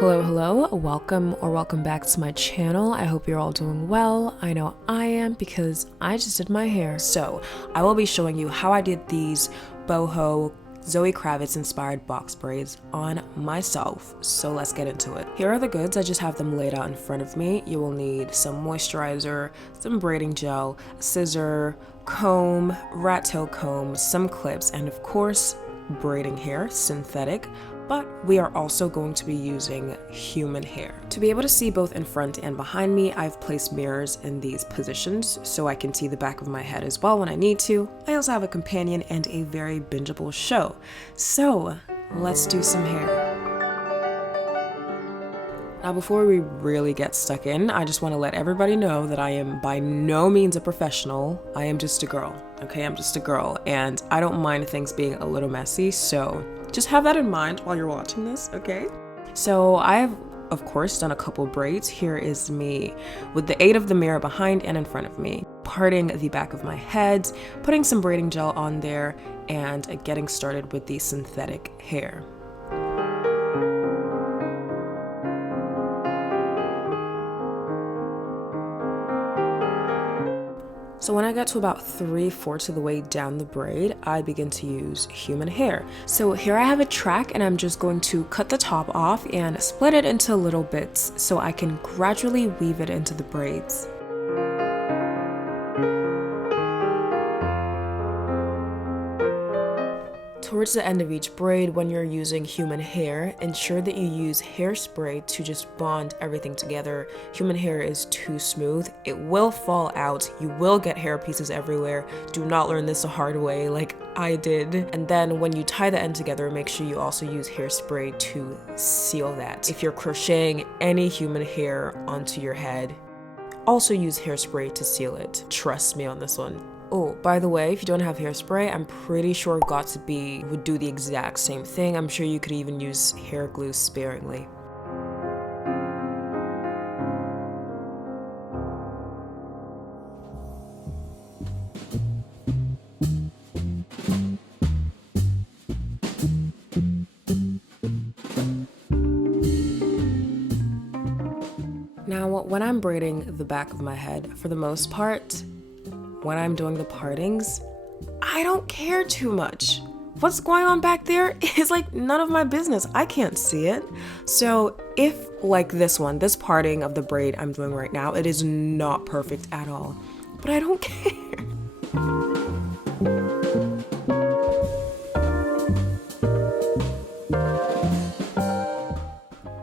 Hello, welcome back to my channel. I hope you're all doing well. I know I am because I just did my hair. So I will be showing you how I did these boho Zoe Kravitz inspired box braids on myself. So let's get into it. Here are the goods. I just have them laid out in front of me. You will need some moisturizer, some braiding gel, a scissor, comb, rat tail comb, some clips, and of course, braiding hair, synthetic. But we are also going to be using human hair. To be able to see both in front and behind me, I've placed mirrors in these positions so I can see the back of my head as well when I need to. I also have a companion and a very bingeable show. So let's do some hair. Now before we really get stuck in, I just want to let everybody know that I am by no means a professional. I am just a girl, okay? I'm just a girl and I don't mind things being a little messy, so just have that in mind while you're watching this, okay? So I've, of course, done a couple braids. Here is me with the aid of the mirror behind and in front of me, parting the back of my head, putting some braiding gel on there, and getting started with the synthetic hair. So when I get to about 3/4 of the way down the braid, I begin to use human hair. So here I have a track and I'm just going to cut the top off and split it into little bits so I can gradually weave it into the braids. Towards the end of each braid, when you're using human hair, ensure that you use hairspray to just bond everything together. Human hair is too smooth. It will fall out. You will get hair pieces everywhere. Do not learn this the hard way like I did. And then when you tie the end together, make sure you also use hairspray to seal that. If you're crocheting any human hair onto your head, also use hairspray to seal it. Trust me on this one. Oh, by the way, if you don't have hairspray, I'm pretty sure Got2b would do the exact same thing. I'm sure you could even use hair glue sparingly. Now, when I'm braiding the back of my head, for the most part, when I'm doing the partings, I don't care too much. What's going on back there is like none of my business. I can't see it. So if like this one, this parting of the braid I'm doing right now, it is not perfect at all, but I don't care.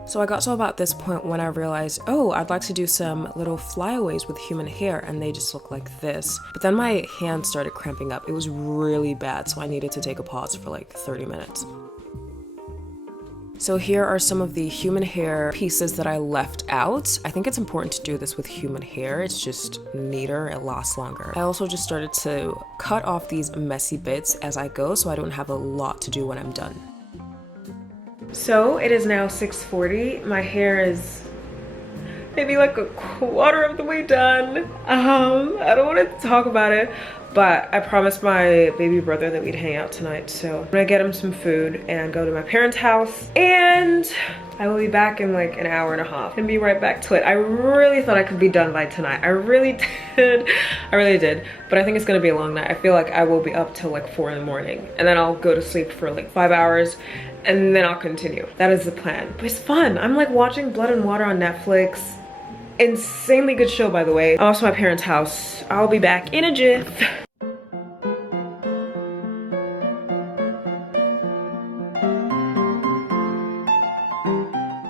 So I got to about this point when I realized, oh, I'd like to do some little flyaways with human hair, and they just look like this. But then my hand started cramping up. It was really bad, so I needed to take a pause for like 30 minutes. So here are some of the human hair pieces that I left out. I think it's important to do this with human hair. It's just neater, it lasts longer. I also just started to cut off these messy bits as I go so I don't have a lot to do when I'm done. So it is now 6:40. My hair is maybe like a quarter of the way done. I don't want to talk about it, but I promised my baby brother that we'd hang out tonight. So I'm gonna get him some food and go to my parents' house, and I will be back in like an hour and a half and be right back to it. I really thought I could be done by tonight. I really did. I really did. But I think it's gonna be a long night. I feel like I will be up till like 4 in the morning, and then I'll go to sleep for like 5 hours, and then I'll continue. That is the plan. But it's fun. I'm like watching Blood and Water on Netflix. Insanely good show, by the way. I'm off to my parents' house. I'll be back in a jiff.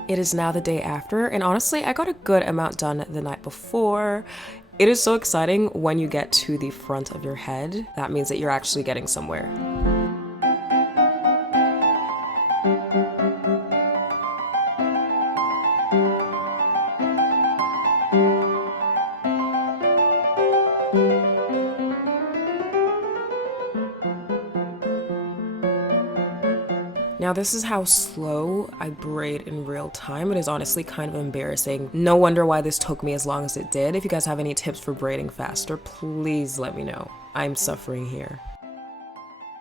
It is now the day after, and honestly, I got a good amount done the night before. It is so exciting when you get to the front of your head. That means that you're actually getting somewhere. Now this is how slow I braid in real time. It is honestly kind of embarrassing. No wonder why this took me as long as it did. If you guys have any tips for braiding faster, please let me know. I'm suffering here.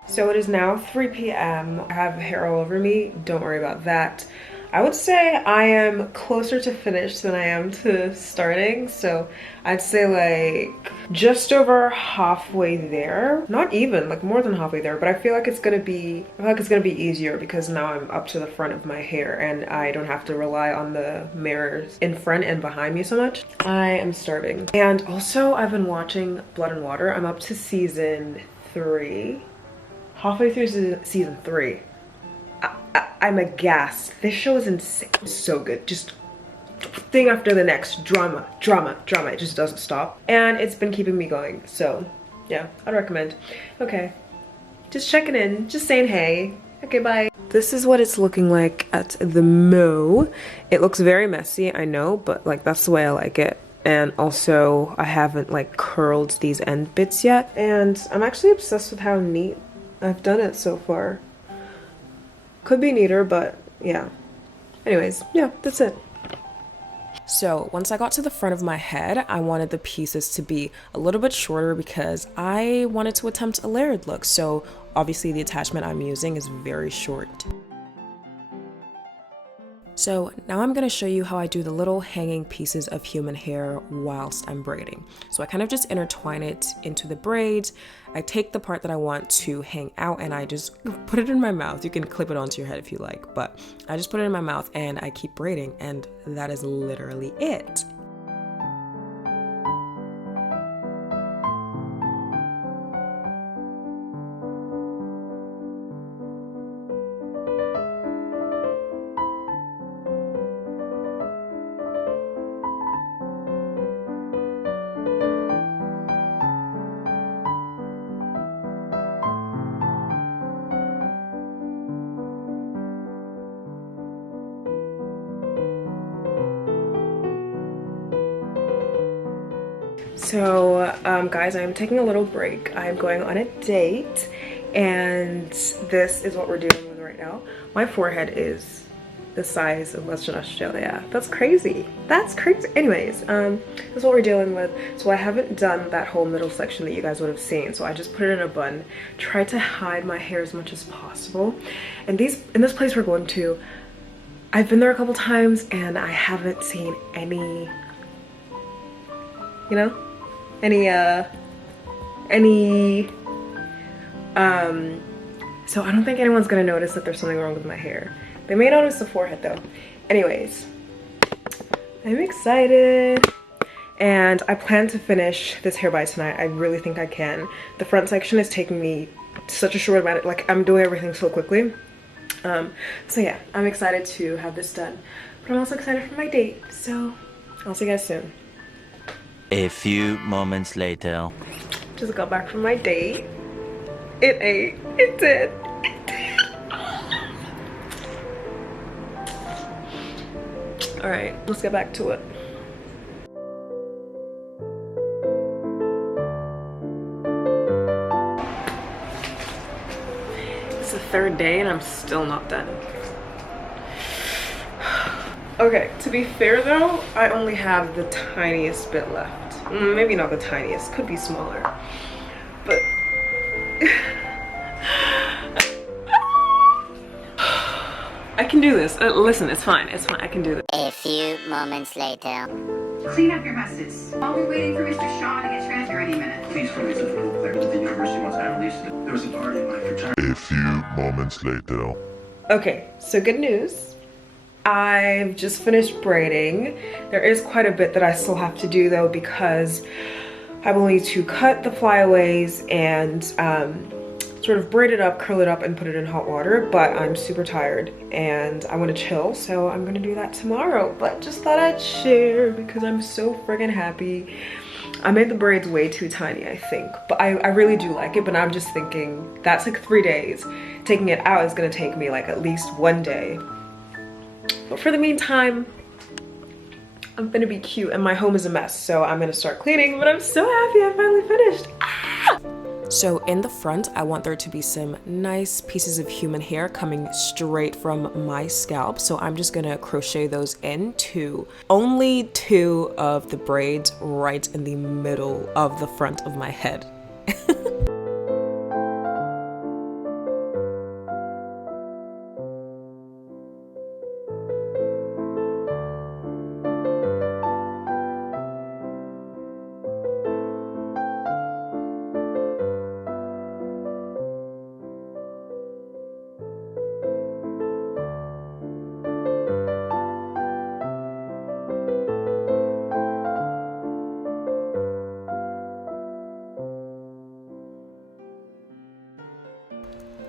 So it is now 3 p.m. I have hair all over me. Don't worry about that. I would say I am closer to finish than I am to starting. So I'd say like just over halfway there. Not even, like more than halfway there, but I feel like it's gonna be easier because now I'm up to the front of my hair and I don't have to rely on the mirrors in front and behind me so much. I am starving. And also I've been watching Blood and Water. I'm up to season 3. Halfway through season 3. I'm aghast. This show is insane. It's so good. Just thing after the next. Drama. It just doesn't stop. And it's been keeping me going. So yeah, I'd recommend. Okay. Just checking in. Just saying hey. Okay, bye. This is what it's looking like at the Mo. It looks very messy, I know, but like that's the way I like it. And also I haven't like curled these end bits yet. And I'm actually obsessed with how neat I've done it so far. Could be neater, but yeah. Anyways, yeah, that's it. So once I got to the front of my head, I wanted the pieces to be a little bit shorter because I wanted to attempt a layered look. So obviously the attachment I'm using is very short. So now I'm gonna show you how I do the little hanging pieces of human hair whilst I'm braiding. So I kind of just intertwine it into the braids. I take the part that I want to hang out and I just put it in my mouth. You can clip it onto your head if you like, but I just put it in my mouth and I keep braiding, and that is literally it. So guys, I'm taking a little break. I'm going on a date and this is what we're dealing with right now. My forehead is the size of Western Australia. That's crazy. That's crazy. Anyways, that's what we're dealing with. So I haven't done that whole middle section that you guys would have seen. So I just put it in a bun, tried to hide my hair as much as possible. And in this place we're going to, I've been there a couple times and I haven't seen any, you know, so I don't think anyone's gonna notice that there's something wrong with my hair. They may notice the forehead though. Anyways, I'm excited and I plan to finish this hair by tonight. I really think I can. The front section is taking me such a short amount, like I'm doing everything so quickly. So yeah, I'm excited to have this done, but I'm also excited for my date. So I'll see you guys soon. A few moments later. Just got back from my date. It did. All right, let's get back to it. It's the third day and I'm still not done. Okay, to be fair though, I only have the tiniest bit left. Maybe not the tiniest, could be smaller. But I can do this. Listen, it's fine, I can do this. A few moments later. Clean up your messes. I'll be waiting for Mr. Shaw to get transferred any minute. Please tell me it's a full player to the university once I release it. There was a party in my fraternity. A few moments later. Okay, so good news. I've just finished braiding. There is quite a bit that I still have to do though because I will need to cut the flyaways and sort of braid it up, curl it up, and put it in hot water. But I'm super tired and I want to chill, so I'm gonna do that tomorrow. But just thought I'd share because I'm so friggin' happy. I made the braids way too tiny, I think, but I really do like it. But I'm just thinking that's like 3 days. Taking it out is gonna take me like at least 1 day. But for the meantime, I'm gonna be cute and my home is a mess, so I'm gonna start cleaning, but I'm so happy I finally finished. Ah! So in the front, I want there to be some nice pieces of human hair coming straight from my scalp. So I'm just gonna crochet those into only 2 of the braids right in the middle of the front of my head.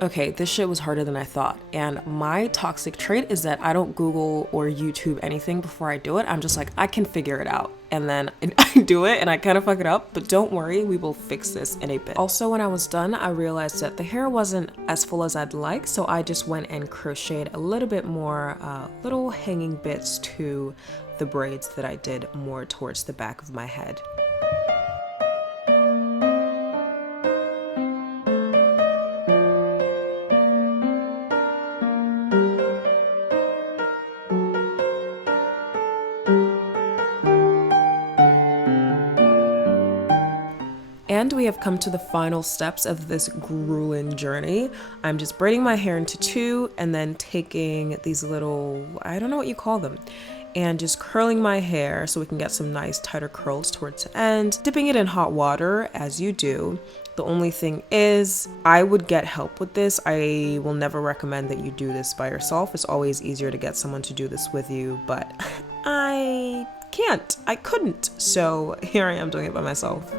Okay, this shit was harder than I thought. And my toxic trait is that I don't Google or YouTube anything before I do it. I'm just like, I can figure it out. And then I do it and I kind of fuck it up, but don't worry, we will fix this in a bit. Also, when I was done, I realized that the hair wasn't as full as I'd like, so I just went and crocheted a little bit more little hanging bits to the braids that I did more towards the back of my head. And we have come to the final steps of this grueling journey. I'm just braiding my hair into two and then taking these little, I don't know what you call them, and just curling my hair so we can get some nice tighter curls towards the end, dipping it in hot water as you do. The only thing is, I would get help with this. I will never recommend that you do this by yourself. It's always easier to get someone to do this with you, but I couldn't. So here I am doing it by myself.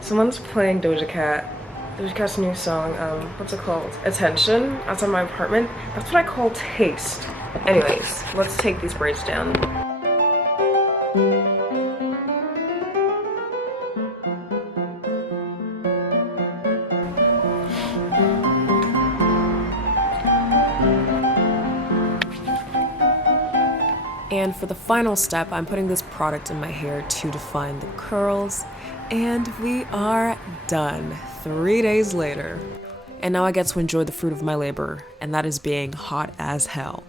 Someone's playing Doja Cat's new song, what's it called? Attention, outside my apartment. That's what I call taste. Anyways, let's take these braids down. And for the final step, I'm putting this product in my hair to define the curls. And we are done 3 days later. And now I get to enjoy the fruit of my labor, and that is being hot as hell.